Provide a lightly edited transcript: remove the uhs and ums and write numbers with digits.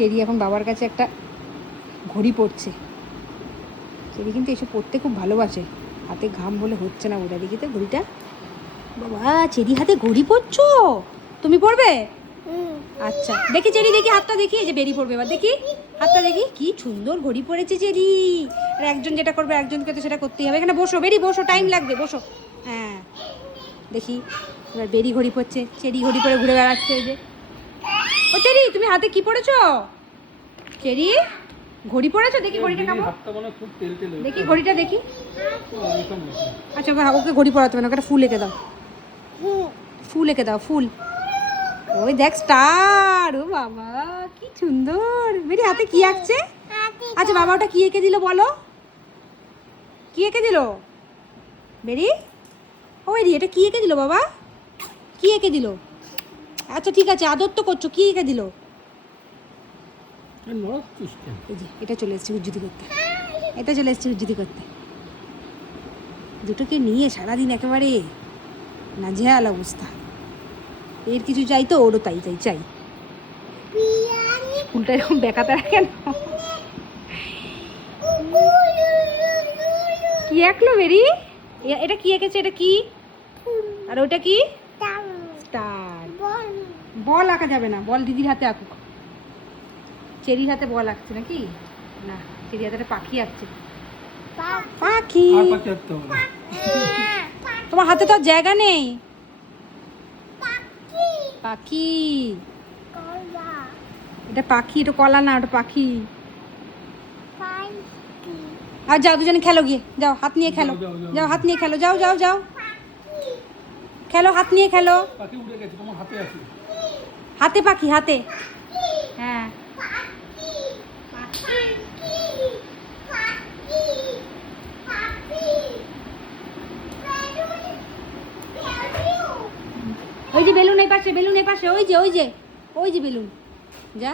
Cherry এখন বাবার কাছে একটা ঘড়ি পরছে। চেরি কিন্তু এসব পরতে খুব ভালোবাসে। হাতে ঘাম বলে হচ্ছে না বোধহয়। দেখি তো ঘড়িটা। বাবা চেরি হাতে ঘড়ি পরছো, তুমি পরবে? আচ্ছা দেখি চেরি, দেখি হাতটা দেখি। এই যে বেরি পড়বে এবার, দেখি হাতটা দেখি। কি সুন্দর ঘড়ি পরেছে চেরি। আর একজন যেটা করবে একজনকে তো সেটা করতেই হবে। এখানে বসো বেরি, বসো, টাইম লাগবে, বসো। হ্যাঁ দেখি এবার বেরি ঘড়ি পরছে। চেরি ঘড়ি পরে ঘুরে বেড়াচ্ছে। এই যে ও চেরি, তুমি হাতে কি পরেছো? চেরি ঘড়ি পরেছো? দেখি ঘড়িটা কেমন, দেখি ঘড়িটা দেখি। আচ্ছা ওকে ঘড়ি পরাতে হবে না, ওকে ফুল এঁকে দাও, ফুল এঁকে দাও, ফুল। ওই দেখ স্টার। ও বাবা কি সুন্দর। বেরি হাতে কি আঁকছে? আচ্ছা বাবা ওটা কি এঁকে দিল বলো, কি এঁকে দিল বেরি? ও বেরি এটা কি এঁকে দিল বাবা, কি এঁকে দিল? আচ্ছা ঠিক আছে আদর তো করছো, কি এঁকে দিল? এই যে এটা চলে এসছে উজ্জুতি করতে, এটা চলে এসছে উজ্জুতি করতে। দুটোকে নিয়ে সারাদিন একেবারে নাজেহাল অবস্থা। এর কিছু চাই তো ওরও তাই চাই চাই। ফুলটা এরকম বেকাতে কেন? কি আঁকলো বেরি? এটা কি এঁকেছে? এটা কি? আর ওটা কি? স্টার। বল আঁকা যাবে না, বল দিদির হাতে আঁকুক। চেরির হাতে বল আঁকছে নাকি? না চেরির হাতে একটা পাখি আঁকছে। পাখি? তোমার হাতে তো আর জায়গা নেই। পাখি, এটা পাখি, এটা কলা না, ওটা পাখি। আর যাও দুজনে খেলো গিয়ে, যাও হাত নিয়ে খেলো, যাও হাত নিয়ে খেলো, যাও যাও যাও খেলো, হাত নিয়ে খেলো। হাতে পাখি, হাতে। হ্যাঁ ওই যে বেলুন এই পাশে, বেলুন এই পাশে, ওই যে ওই যে ওই যে বেলুন। যা